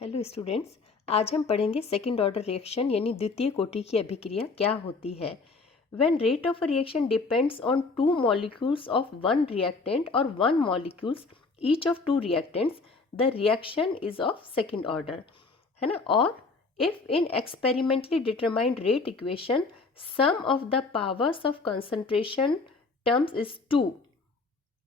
Hello students. आज हम पढ़ेंगे सेकंड ऑर्डर रिएक्शन यानी द्वितीय कोटि की अभिक्रिया क्या होती है। When rate of reaction depends on two molecules of one reactant और one molecules each of two reactants, the reaction is of second order, है ना। और if in experimentally determined rate equation sum of the powers of concentration terms is 2,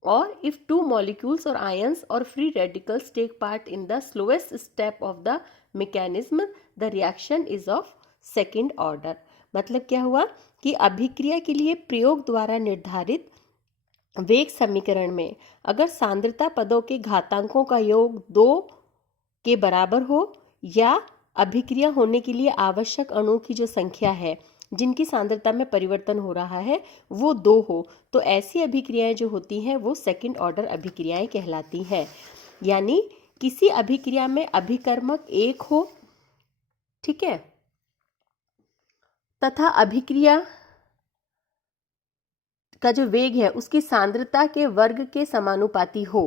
or if two molecules or ions or free radicals take part in the slowest step of the mechanism, the reaction is of second order। मतलब क्या हुआ कि अभिक्रिया के लिए प्रयोग द्वारा निर्धारित वेग समीकरण में अगर सांद्रता पदों के घातांकों का योग 2 के बराबर हो या अभिक्रिया होने के लिए आवश्यक अणुओं की जो संख्या है जिनकी सांद्रता में परिवर्तन हो रहा है वो 2 हो, तो ऐसी अभिक्रियाएं जो होती हैं वो सेकंड ऑर्डर अभिक्रियाएं कहलाती हैं। यानी किसी अभिक्रिया में अभिकर्मक एक हो, ठीक है, तथा अभिक्रिया का जो वेग है उसकी सांद्रता के वर्ग के समानुपाती हो,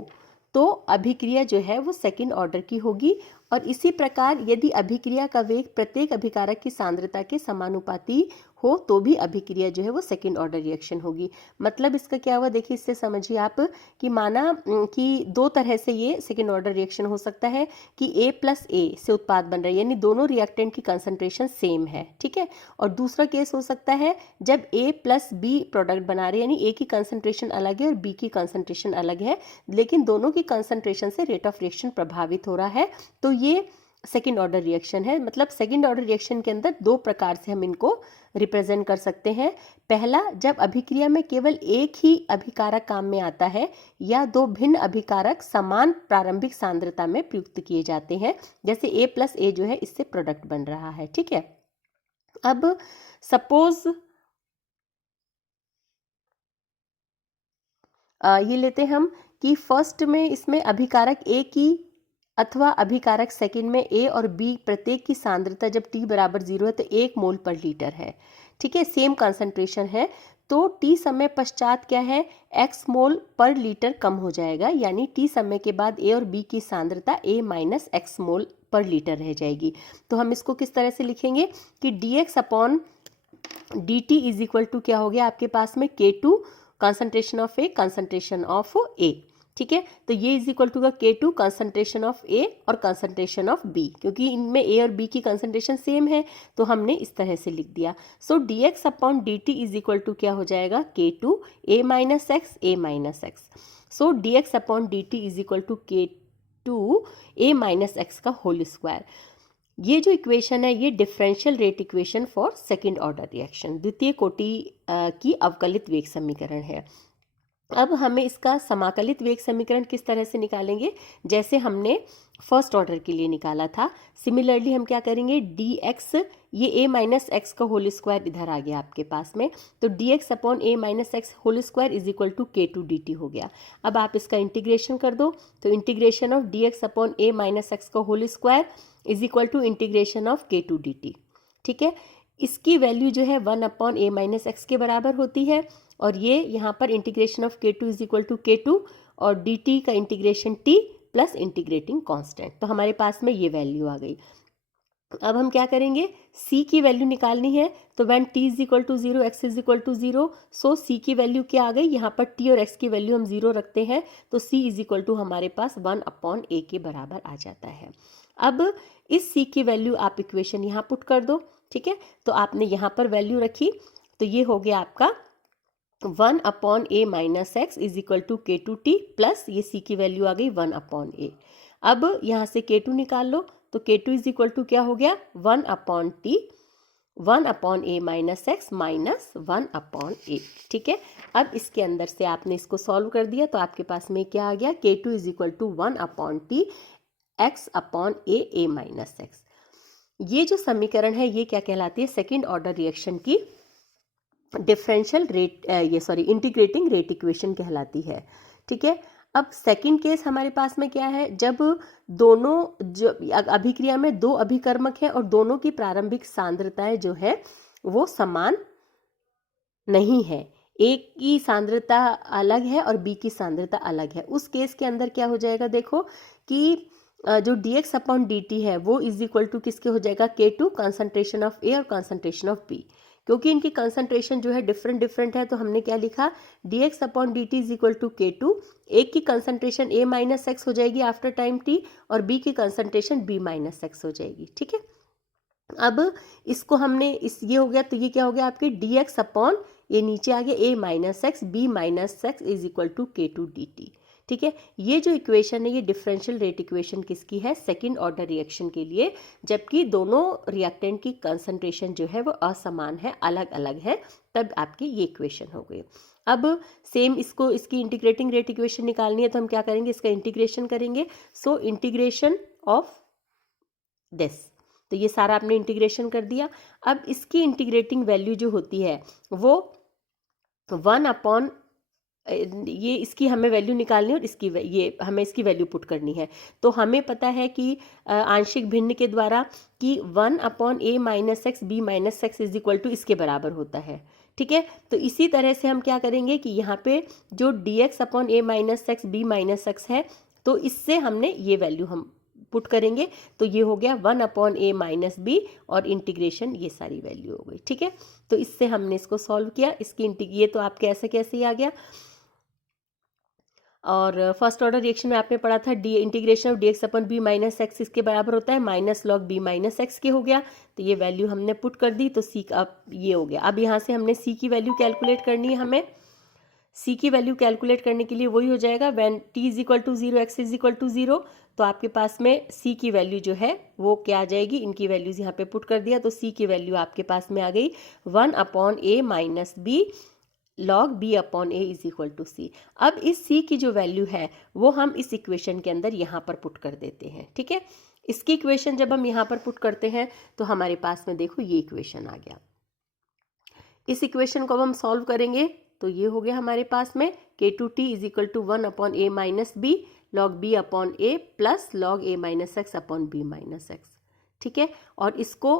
तो अभिक्रिया जो है वो सेकंड ऑर्डर की होगी। और इसी प्रकार यदि अभिक्रिया का वेग प्रत्येक अभिकारक की सांद्रता के समानुपाती हो तो भी अभिक्रिया जो है वो सेकंड ऑर्डर रिएक्शन होगी। मतलब इसका क्या हुआ, देखिए इससे समझिए आप कि माना कि दो तरह से ये सेकंड ऑर्डर रिएक्शन हो सकता है कि A प्लस ए से उत्पाद बन रहा है, यानी दोनों रिएक्टेंट की कंसंट्रेशन सेम है, ठीक है। और दूसरा केस हो सकता है जब A प्लस बी प्रोडक्ट बना रहे हैं, यानी A की कंसंट्रेशन अलग है और B की कंसंट्रेशन अलग है, लेकिन दोनों की कंसंट्रेशन से रेट ऑफ रिएक्शन प्रभावित हो रहा है, तो ये सेकेंड ऑर्डर रिएक्शन है। मतलब सेकेंड ऑर्डर रिएक्शन के अंदर दो प्रकार से हम इनको रिप्रेजेंट कर सकते हैं। पहला, जब अभिक्रिया में केवल एक ही अभिकारक काम में आता है या दो भिन्न अभिकारक समान प्रारंभिक सांद्रता में प्रयुक्त किए जाते हैं, जैसे A प्लस ए जो है इससे प्रोडक्ट बन रहा है, ठीक है। अब सपोज ये लेते हम कि फर्स्ट में इसमें अभिकारक A की अथवा अभिकारक सेकंड में A और B प्रत्येक की सांद्रता जब T बराबर 0 है तो 1 मोल पर लीटर है, ठीक है, सेम कंसंट्रेशन है। तो T समय पश्चात क्या है, X मोल पर लीटर कम हो जाएगा, यानी T समय के बाद A और B की सांद्रता A माइनस X मोल पर लीटर रह जाएगी। तो हम इसको किस तरह से लिखेंगे कि dx upon dt is equal to क्या हो गया आपके पास में K2 concentration of A concentration of A, ठीक है। तो ये इज इक्वल टू का K2 कंसंट्रेशन ऑफ A और कंसंट्रेशन ऑफ B, क्योंकि इनमें A और B की कंसंट्रेशन सेम है तो हमने इस तरह से लिख दिया। So dx upon dt is equal to क्या हो जाएगा, K2 A minus x A minus x. So dx upon dt is equal to K2 A minus x का होल स्क्वायर। ये जो इक्वेशन है ये differential rate equation for second order reaction, द्वितीय कोटि की अवकलित वेग समीकरण है। अब हमें इसका समाकलित वेग समीकरण किस तरह से निकालेंगे, जैसे हमने फर्स्ट ऑर्डर के लिए निकाला था। सिमिलरली हम क्या करेंगे, dx, ये a माइनस एक्स का होल स्क्वायर इधर आ गया आपके पास में, तो dx upon a minus x whole square is equal to K2 dt हो गया। अब आप इसका इंटीग्रेशन कर दो, तो integration of dx upon a minus x का whole square is equal to integration of K2 dt, ठीक है। इसकी वैल्यू जो है 1 अपॉन a माइनस एक्स के बराबर होती है, और ये यहाँ पर integration of K2 is equal to K2 और dt का integration t plus integrating constant, तो हमारे पास में ये वैल्यू आ गई। अब हम क्या करेंगे, c की वैल्यू निकालनी है, तो when t is equal to 0 x is equal to 0, so c की वैल्यू क्या आ गई, यहाँ पर t और x की वैल्यू हम 0 रखते हैं, तो c इज इक्वल टू हमारे पास 1 अपॉन a के बराबर आ जाता है। अब इस c की वैल्यू आप इक्वेशन यहाँ पुट कर दो, ठीक है। तो आपने यहाँ पर वैल्यू रखी, तो ये हो गया आपका 1 upon a minus x is equal to K2t plus ये c की वैल्यू आ गई 1 अपॉन a। अब यहाँ से K2 निकाल लो, तो K2 इज इक्वल टू क्या हो गया, 1 upon t 1 upon a minus x minus 1 upon a, ठीक है। अब इसके अंदर से आपने इसको सॉल्व कर दिया तो आपके पास में क्या आ गया, K2 is equal to 1 upon T x upon a minus x. ये जो समीकरण है ये क्या कहलाती है, सेकेंड ऑर्डर रिएक्शन की differential rate integrating rate equation कहलाती है, ठीक है। अब सेकंड केस हमारे पास में क्या है, जब दोनों जो अभिक्रिया में दो अभिकर्मक हैं और दोनों की प्रारंभिक सांद्रताएं जो है वो समान नहीं है, एक की सांद्रता अलग है और बी की सांद्रता अलग है। उस केस के अंदर क्या हो जाएगा, देखो कि जो dx अपॉन dt है वो इज इक्वल टू किसके हो जाएगा, K2 कंसंट्रेशन ऑफ A और कंसंट्रेशन ऑफ B। क्योंकि इनकी कंसंट्रेशन जो है डिफरेंट डिफरेंट है तो हमने क्या लिखा, dx upon dt is equal to K2। एक की कंसंट्रेशन A माइनस एक्स हो जाएगी आफ्टर टाइम t और B की कंसंट्रेशन B माइनस एक्स हो जाएगी। ठीक है, अब इसको हमने ये हो गया, तो ये क्या हो गया आपके dx अपॉन, ये नीचे आ गया A minus x B minus x is equal to K2 dt। ठीक है, ये जो इक्वेशन है ये डिफरेंशियल रेट इक्वेशन किसकी है, सेकंड ऑर्डर रिएक्शन के लिए, जबकि दोनों रिएक्टेंट की कंसंट्रेशन जो है वो असमान है, अलग अलग है, तब आपकी ये इक्वेशन हो गई। अब सेम इसको, इसकी इंटीग्रेटिंग रेट इक्वेशन निकालनी है तो हम क्या करेंगे, इसका इंटीग्रेशन करेंगे। सो इंटीग्रेशन ऑफ दिस, तो ये सारा आपने इंटीग्रेशन कर दिया। अब इसकी इंटीग्रेटिंग वैल्यू जो होती है वो 1 अपॉन, ये इसकी हमें वैल्यू निकालनी है और इसकी ये हमें इसकी वैल्यू पुट करनी है। तो हमें पता है कि आंशिक भिन्न के द्वारा कि 1 upon A minus x B minus x is equal to इसके बराबर होता है। ठीक है, तो इसी तरह से हम क्या करेंगे कि यहाँ पे जो dx upon A minus x B minus x है, तो इससे हमने ये वैल्यू हम पुट करेंगे, तो ये हो गया 1 अपॉन A माइनस B और इंटीग्रेशन ये सारी वैल्यू हो गई। ठीक है, तो इससे हमने इसको सॉल्व किया, इसकी ये तो आपके ऐसे कैसे ही आ गया। और फर्स्ट ऑर्डर रिएक्शन में आपने पढ़ा था D integration of dx upon b minus x इसके बराबर होता है minus log b minus x के हो गया, तो ये वैल्यू हमने पुट कर दी, तो c का अब ये हो गया। अब यहाँ से हमने c की वैल्यू कैलकुलेट करनी है, हमें c की वैल्यू कैलकुलेट करने के लिए वही हो जाएगा when t is equal to 0 x is equal to 0, तो आपके पास में c की वैल्यू जो है वो क्या आ जाएगी, इनकी वैल्यूज यहाँ पे पुट कर दिया, तो c की वैल्यू आपके पास में आ गई 1 upon a minus b log b upon a is equal to c. अब इस c की जो वैल्यू है वो हम इस इक्वेशन के अंदर यहाँ पर पुट कर देते हैं। ठीक है, इसकी इक्वेशन जब हम यहाँ पर पुट करते हैं तो हमारे पास में देखो ये इक्वेशन आ गया। इस इक्वेशन को अब हम सॉल्व करेंगे तो ये हो गया हमारे पास में K2t is equal to 1 upon A minus B log b upon A plus log A minus x upon B minus x. ठीक है, और इसको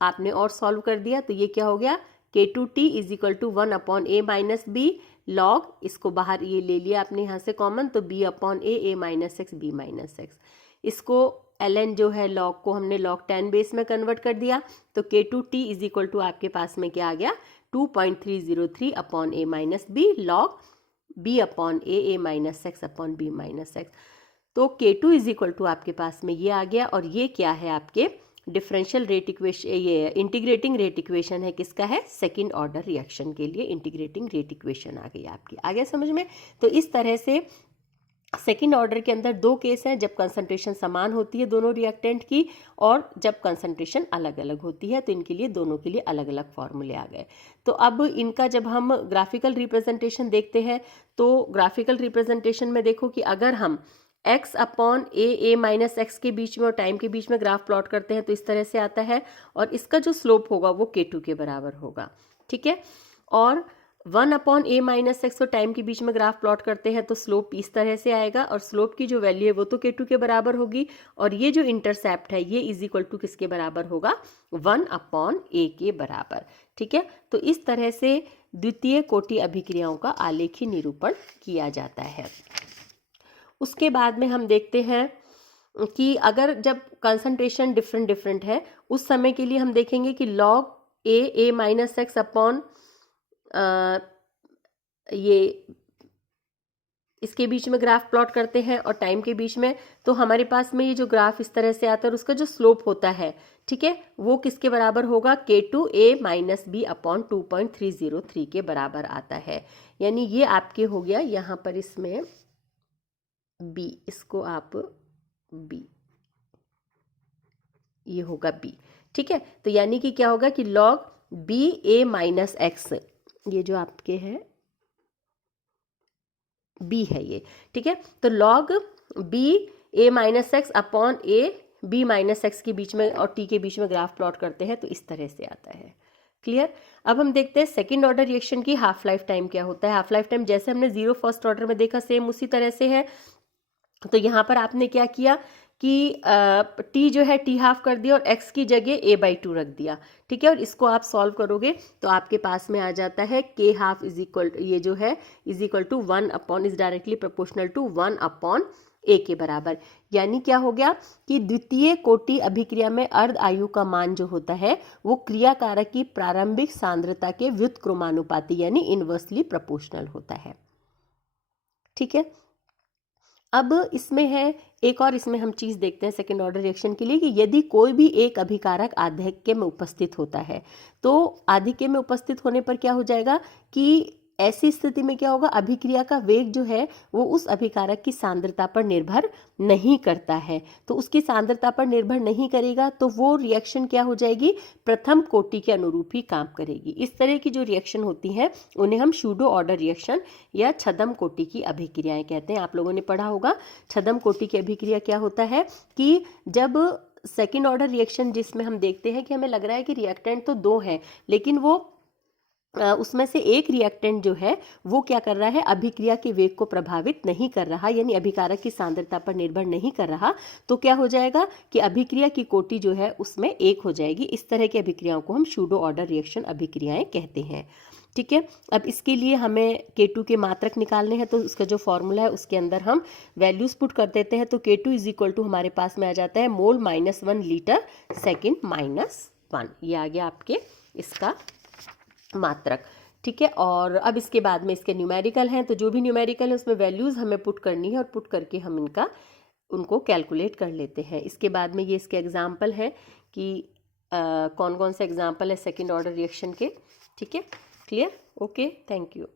आपने और सॉल्व कर दिया तो ये क्या हो गया, K2t is equal to 1 upon A minus B log, इसको बाहर ये ले लिया आपने यहाँ से कॉमन, तो b upon A minus x B minus x. इसको ln जो है लॉग को हमने लॉग 10 बेस में कन्वर्ट कर दिया, तो K2t इज इक्वल टू आपके पास में क्या आ गया 2.303 upon A minus B log b upon A minus x upon B minus x. तो K2 इज इक्वल टू आपके पास में ये आ गया, और ये क्या है आपके डिफरेंशियल रेट इक्वेशन, ये इंटीग्रेटिंग रेट इक्वेशन है, किसका है, सेकंड ऑर्डर रिएक्शन के लिए इंटीग्रेटिंग रेट इक्वेशन आ गई आपकी। आ गया समझ में। तो इस तरह से सेकंड ऑर्डर के अंदर दो केस हैं, जब कंसंट्रेशन समान होती है दोनों रिएक्टेंट की और जब कंसंट्रेशन अलग अलग होती है, तो इनके लिए दोनों के लिए अलग अलग फॉर्मूले आ गए। तो अब इनका जब हम ग्राफिकल रिप्रेजेंटेशन देखते हैं तो ग्राफिकल रिप्रेजेंटेशन में देखो कि अगर हम x अपॉन ए माइनस एक्स के बीच में और टाइम के बीच में ग्राफ प्लॉट करते हैं तो इस तरह से आता है, और इसका जो स्लोप होगा वो K2 के बराबर होगा। ठीक है, और 1 अपॉन A माइनस एक्स और टाइम के बीच में ग्राफ प्लॉट करते हैं तो स्लोप इस तरह से आएगा, और स्लोप की जो वैल्यू है वो तो K2 के बराबर होगी, और ये जो इंटरसेप्ट है ये इज इक्वल टू किसके बराबर होगा, 1 अपॉन A के बराबर। ठीक है, तो इस तरह से द्वितीय कोटि अभिक्रियाओं का आलेखी निरूपण किया जाता है। उसके बाद में हम देखते हैं कि अगर जब कंसंट्रेशन डिफरेंट डिफरेंट है उस समय के लिए हम देखेंगे कि log A minus x upon ये इसके बीच में ग्राफ प्लॉट करते हैं और टाइम के बीच में, तो हमारे पास में ये जो ग्राफ इस तरह से आता है और उसका जो स्लोप होता है, ठीक है, वो किसके बराबर होगा, K2A माइनस बी अपॉन 2.303 के बराबर आता है। यानी ये आपके हो गया यहाँ पर इसमें b, इसको आप b, ये होगा b। ठीक है, तो यानी कि क्या होगा कि log b a minus x, ये जो आपके है b है ये। ठीक है, तो log b a minus x upon a b minus x के बीच में और t के बीच में ग्राफ प्लॉट करते हैं तो इस तरह से आता है। क्लियर। अब हम देखते हैं सेकंड ऑर्डर रिएक्शन की हाफ लाइफ टाइम क्या होता है। हाफ लाइफ टाइम जैसे हमने 0 फर्स्ट ऑर्डर में देखा सेम उसी तरह से है। तो यहाँ पर आपने क्या किया कि t जो है t हाफ कर दिया और x की जगह a/2 रख दिया। ठीक है, और इसको आप सॉल्व करोगे तो आपके पास में आ जाता है k हाफ इज इक्वल, ये जो है is equal to 1 upon, is directly proportional to 1 upon a के बराबर। यानी क्या हो गया कि द्वितीय कोटि अभिक्रिया में अर्ध आयु का मान जो होता है वो क्रियाकारक की प्रारंभिक सांद्रता के व्युत्क्रमानुपाती यानी इनवर्सली प्रोपोर्शनल होता है। ठीक है, अब इसमें है एक और, इसमें हम चीज देखते हैं सेकेंड ऑर्डर रिएक्शन के लिए कि यदि कोई भी एक अभिकारक आधिक्य में उपस्थित होता है तो आधिक्य में उपस्थित होने पर क्या हो जाएगा कि ऐसी स्थिति में क्या होगा, अभिक्रिया का वेग जो है वो उस अभिकारक की सांद्रता पर निर्भर नहीं करता है। तो उसकी सांद्रता पर निर्भर नहीं करेगा तो वो रिएक्शन क्या हो जाएगी, प्रथम कोटि के अनुरूप ही काम करेगी। इस तरह की जो रिएक्शन होती हैं उन्हें हम सूडो ऑर्डर रिएक्शन या छद्म कोटि की अभिक्रियाएं कहते हैं। आप लोगों ने पढ़ा होगा छद्म कोटि की अभिक्रिया क्या होता है कि जब सेकेंड ऑर्डर रिएक्शन जिसमें हम देखते हैं कि हमें लग रहा है कि रिएक्टेंट तो दो हैं लेकिन वो उसमें से एक रिएक्टेंट जो है वो क्या कर रहा है, अभिक्रिया के वेग को प्रभावित नहीं कर रहा, यानी अभिकारक की सांद्रता पर निर्भर नहीं कर रहा, तो क्या हो जाएगा कि अभिक्रिया की कोटि जो है उसमें एक हो जाएगी। इस तरह की अभिक्रियाओं को हम सूडो ऑर्डर रिएक्शन अभिक्रियाएं कहते हैं। ठीक है, अब इसके लिए हमें K2 के मात्रक निकालने हैं, तो उसका जो फॉर्मूला है उसके अंदर हम वैल्यूज पुट कर देते हैं। तो K2 इज इक्वल टू हमारे पास में आ जाता है मोल -1 लीटर सेकेंड -1, ये आ गया आपके इसका मात्रक। ठीक है, और अब इसके बाद में इसके न्यूमेरिकल हैं, तो जो भी न्यूमेरिकल है उसमें वैल्यूज हमें पुट करनी है और पुट करके हम उनको कैलकुलेट कर लेते हैं। इसके बाद में ये इसके एग्जाम्पल हैं कि कौन कौन से एग्जाम्पल है सेकेंड ऑर्डर रिएक्शन के। ठीक है, क्लियर, ओके, थैंक यू।